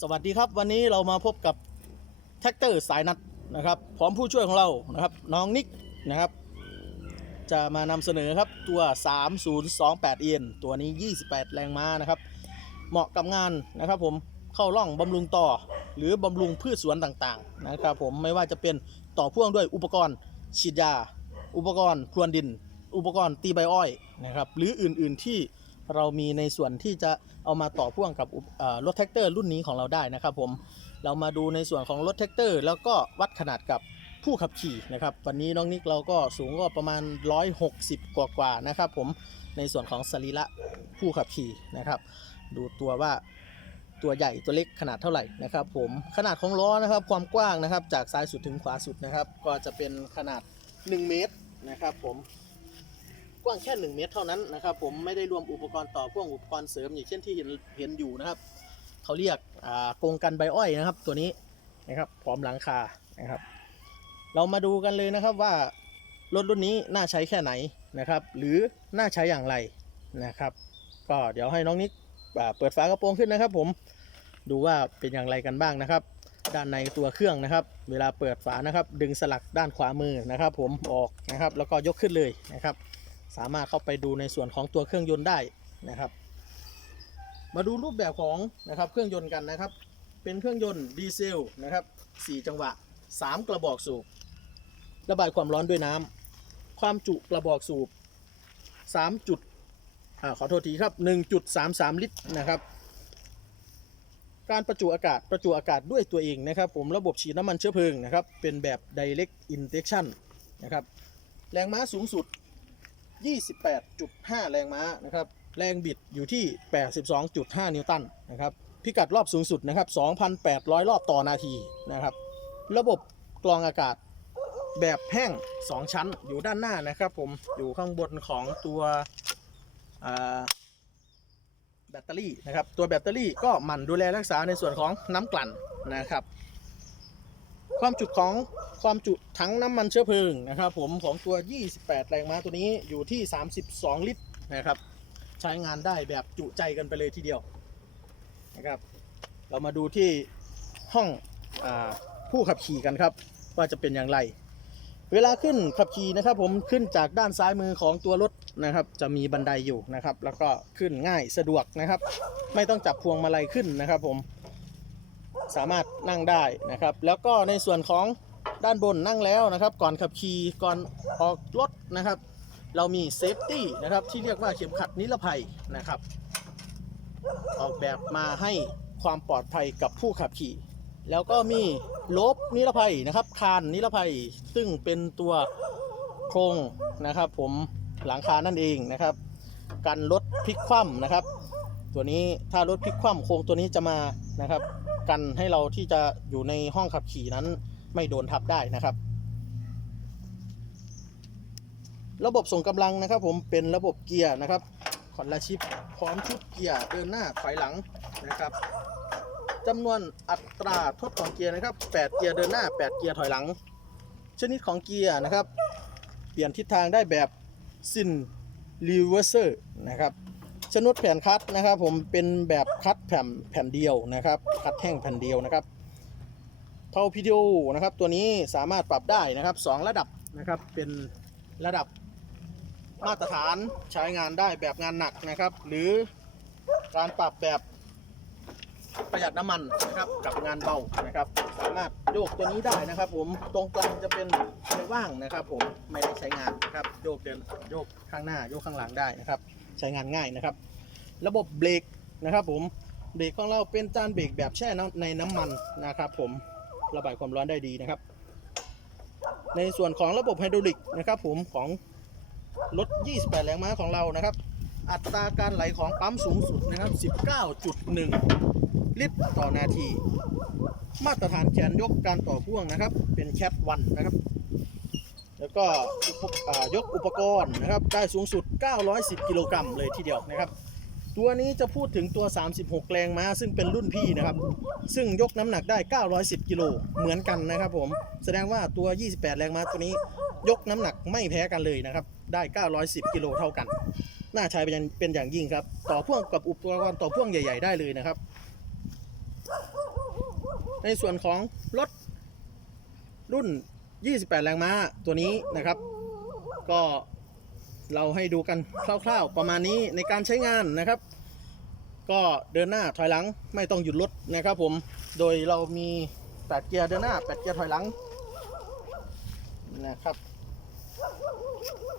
สวัสดีครับวันนี้เรามาพบกับแท็กเตอร์สายนัดนะครับ พร้อมผู้ช่วยของเรานะครับน้องนิกนะครับ จะมานำเสนอครับตัว 3028เอ็นตัวนี้ 28 แรงม้านะครับ เหมาะกับงานนะครับผมเข้าร่องบำรุงต่อ หรือบำรุงพืชสวนต่างๆนะครับผมไม่ว่าจะเป็นต่อพ่วงด้วยอุปกรณ์ฉีดยา อุปกรณ์พรวนดิน อุปกรณ์ตีใบอ้อยนะครับหรืออื่นๆที่ เรามีในส่วนที่จะเอามาต่อพ่วงกับรถแท็กเตอร์รุ่นนี้ของเราได้นะครับผมเรามาดูในส่วนของรถแท็กเตอร์ แล้วก็วัดขนาดกับผู้ขับขี่นะครับวันนี้น้องนิกเราก็สูงก็ประมาณ 160 กว่ากว่านะครับผมในส่วนของสรีระผู้ขับขี่นะครับ ดูตัวว่าตัวใหญ่ตัวเล็กขนาดเท่าไหร่นะครับ ผมขนาดของล้อนะครับความกว้างนะครับ จากซ้ายสุดถึงขวาสุดนะครับ ก็จะเป็นขนาด 1 เมตรนะครับ ผม กว้างแค่1เมตรเท่านั้นนะครับ ผมไม่ได้รวมอุปกรณ์ต่อพ่วงอุปกรณ์เสริมอย่างเช่นที่เห็นเห็นอยู่นะครับเขาเรียกอ่ากรงกันใบอ้อยนะครับ ตัวนี้นะครับพร้อมหลังคานะครับ เรามาดูกันเลยนะครับว่ารถรุ่นนี้น่าใช้แค่ไหนนะครับ หรือน่าใช้อย่างไรนะครับ ก็เดี๋ยวให้น้องนิกเปิดฝากระโปรงขึ้นนะครับ ผมดูว่าเป็นอย่างไรกันบ้างนะครับ ด้านในตัวเครื่องนะครับ เวลาเปิดฝานะครับ ดึงสลักด้านขวามือนะครับ ผมออกนะครับ แล้วก็ยกขึ้นเลยนะครับ สามารถเข้าไปดูในส่วนของตัวเครื่องยนต์ได้นะครับ มาดูรูปแบบของนะครับเครื่องยนต์กันนะครับ เป็นเครื่องยนต์ดีเซลนะครับ4จังหวะ 3 กระบอกสูบ ระบายความร้อนด้วยน้ำความจุกระบอกสูบ3จุดอขอโทษทีครับ 1.33 ลิตรนะครับ การประจุอากาศประจุอากาศด้วยตัวเองนะครับ ผมระบบฉีดน้ำมันเชื้อเพลิงนะครับ เป็นแบบ direct injection นะครับ แรงม้าสูงสุด 28.5 แรงม้านะครับ แรงบิดอยู่ที่ 82.5 นิวตันนะครับ พิกัดรอบสูงสุดนะครับ 2,800 รอบต่อนาทีนะครับ ระบบกรองอากาศแบบแห้ง 2 ชั้นอยู่ด้านหน้านะครับผม อยู่ข้างบนของตัวแบตเตอรี่นะครับ ตัวแบตเตอรี่ก็หมั่นดูแลรักษาในส่วนของน้ำกลั่นนะครับ ความจุของความจุถังน้ำมันเชื้อเพลิงนะครับ ผมของตัว 28 แรงม้าตัวนี้อยู่ที่ 32 ลิตรนะครับ ใช้งานได้แบบจุใจกันไปเลยทีเดียวนะครับ เรามาดูที่ห้องอผู้ขับขี่กันครับ ว่าจะเป็นอย่างไร เวลาขึ้นขับขี่นะครับ ผมขึ้นจากด้านซ้ายมือของตัวรถนะครับ จะมีบันไดอยู่นะครับ แล้วก็ขึ้นง่ายสะดวกนะครับ ไม่ต้องจับพวงมาลัยขึ้นนะครับ ผม สามารถนั่งได้นะครับ แล้วก็ในส่วนของด้านบนนั่งแล้วนะครับ ก่อนขับขี่ก่อนออกรถนะครับ เรามีเซฟตี้นะครับที่เรียกว่าเข็มขัดนิรภัยนะครับ ออกแบบมาให้ความปลอดภัยกับผู้ขับขี่ แล้วก็มีลบนิรภัยนะครับ คานนิรภัยซึ่งเป็นตัวโครงนะครับ ผมหลังคานั่นเองนะครับ กันรถพลิกคว่ำนะครับ ตัวนี้ถ้ารถพลิกคว่ำโครงตัวนี้จะมานะครับ กันให้เราที่จะอยู่ในห้องขับขี่นั้นไม่โดนทับได้นะครับ ระบบส่งกำลังนะครับ ผมเป็นระบบเกียร์นะครับคอนละชิปพร้อมชุดเกียร์เดินหน้าถอยหลังนะครับจำนวนอัตราทดของเกียร์นะครับ 8 เกียร์เดินหน้า 8 เกียร์ถอยหลัง ชนิดของเกียร์นะครับ เปลี่ยนทิศทางได้แบบซินรีเวอร์เซอร์นะครับ ชนุดแผ่นคัดนะครับ ผมเป็นแบบคัดแผ่นแผ่นเดียวนะครับ คัดแท่งแผ่นเดียวนะครับเผาพิดีโอนะครับ ตัวนี้สามารถปรับได้นะครับ 2 ระดับนะครับเป็นระดับมาตรฐานใช้งานได้แบบงานหนักนะครับ หรือการปรับแบบประหยัดน้ำมันนะครับกับงานเบานะครับ สามารถโยกตัวนี้ได้นะครับ ผมตรงกลางจะเป็นเกียร์ว่างนะครับ ผมไม่ได้ใช้งานนะครับโยกเดินโยกข้างหน้าโยกข้างหลังได้นะครับ ใช้งานง่ายนะครับ ระบบเบรกนะครับผมเบรกของเราเป็นจานเบรกแบบแช่ในน้ำมันนะครับ ผมระบายความร้อนได้ดีนะครับ ในส่วนของระบบไฮดรอลิกนะครับ ผมของรถ 28 แรงม้าของเรานะครับ อัตราการไหลของปั๊มสูงสุดนะครับ 19.1 ลิตรต่อนาที มาตรฐานแขนยกการต่อพ่วงนะครับ เป็นแคทวันนะครับ แล้วก็ยกอุปกรณ์นะครับได้สูงสุด 910 กิโลกรัมเลยทีเดียวนะครับ ตัวนี้จะพูดถึงตัว 36 แรงม้าซึ่งเป็นรุ่นพี่นะครับ ซึ่งยกน้ำหนักได้ 910 กิโลเหมือนกันนะครับผม แสดงว่าตัว 28 แรงม้าตัวนี้ยกน้ำหนักไม่แพ้กันเลยนะครับ ได้ 910 กิโลเท่ากัน น่าใช้เป็นเป็นอย่างยิ่งครับ ต่อพ่วงกับอุปกรณ์ต่อพ่วงใหญ่ ๆ ได้เลยนะครับ ในส่วนของรถรุ่น 28 แรงม้าตัวนี้นะครับ ก็เราให้ดูกันคร่าวๆ ประมาณนี้ในการใช้งานนะครับ ก็เดินหน้าถอยหลังไม่ต้องหยุดรถนะครับผมโดยเรามี 8 เกียร์เดินหน้า 8 เกียร์ถอยหลังนะครับ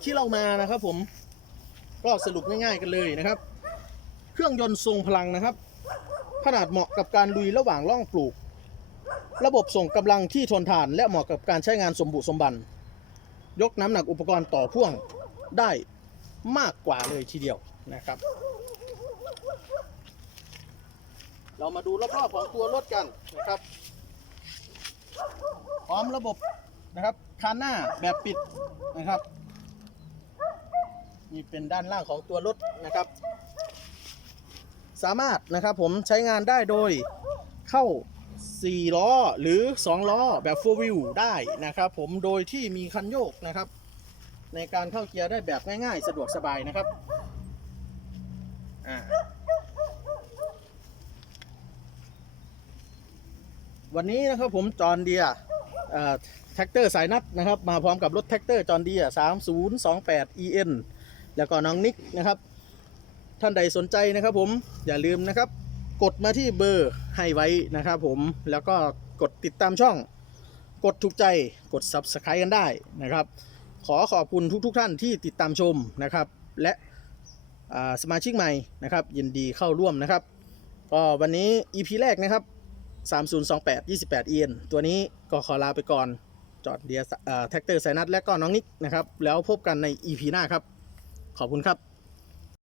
ที่เรามานะครับผมก็สรุปง่ายๆกันเลยนะครับ เครื่องยนต์ทรงพลังนะครับ ขนาดเหมาะกับการลุยระหว่างล่องปลูก ระบบส่งกำลังที่ทนทานและเหมาะกับการใช้งานสมบุสมบัน ยกน้ำหนักอุปกรณ์ต่อพ่วงได้มากกว่าเลยทีเดียวนะครับ เรามาดูรอบๆของตัวรถกันนะครับ พร้อมระบบนะครับคานหน้าแบบปิดนะครับ นี่เป็นด้านล่างของตัวรถนะครับ สามารถนะครับผมใช้งานได้โดยเข้า 4 ล้อหรือ 2 ล้อแบบ4 wheel ได้นะครับ ผมโดยที่มีคันโยกนะครับ ในการเข้าเกียร์ได้แบบง่ายๆ สะดวกสบายนะครับวันนี้นะครับผมจอห์นเดียแท็กเตอร์สายนัดนะครับ มาพร้อมกับรถแท็กเตอร์จอห์นเดีย3028 EN แล้วก็น้องนิกนะครับ ท่านใดสนใจนะครับผมอย่าลืมนะครับ กดมาที่เบอร์ให้ไว้นะครับผมแล้วก็กดติดตามช่อง กดถูกใจกด Subscribe กันได้นะครับ ขอขอบคุณทุกๆทท่านที่ติดตามชมนะครับ และสมาชิกใหม่นะครับ ยินดีเข้าร่วมนะครับก็วันนี้ EP แรกนะครับ 3028 28 EN ตัวนี้ก็ขอลาไปก่อนจอดเดียแท็กเตอร์ไซนัทและก็น้องนิกนะครับ แล้วพบกันใน EP หน้าครับ ขอบคุณครับ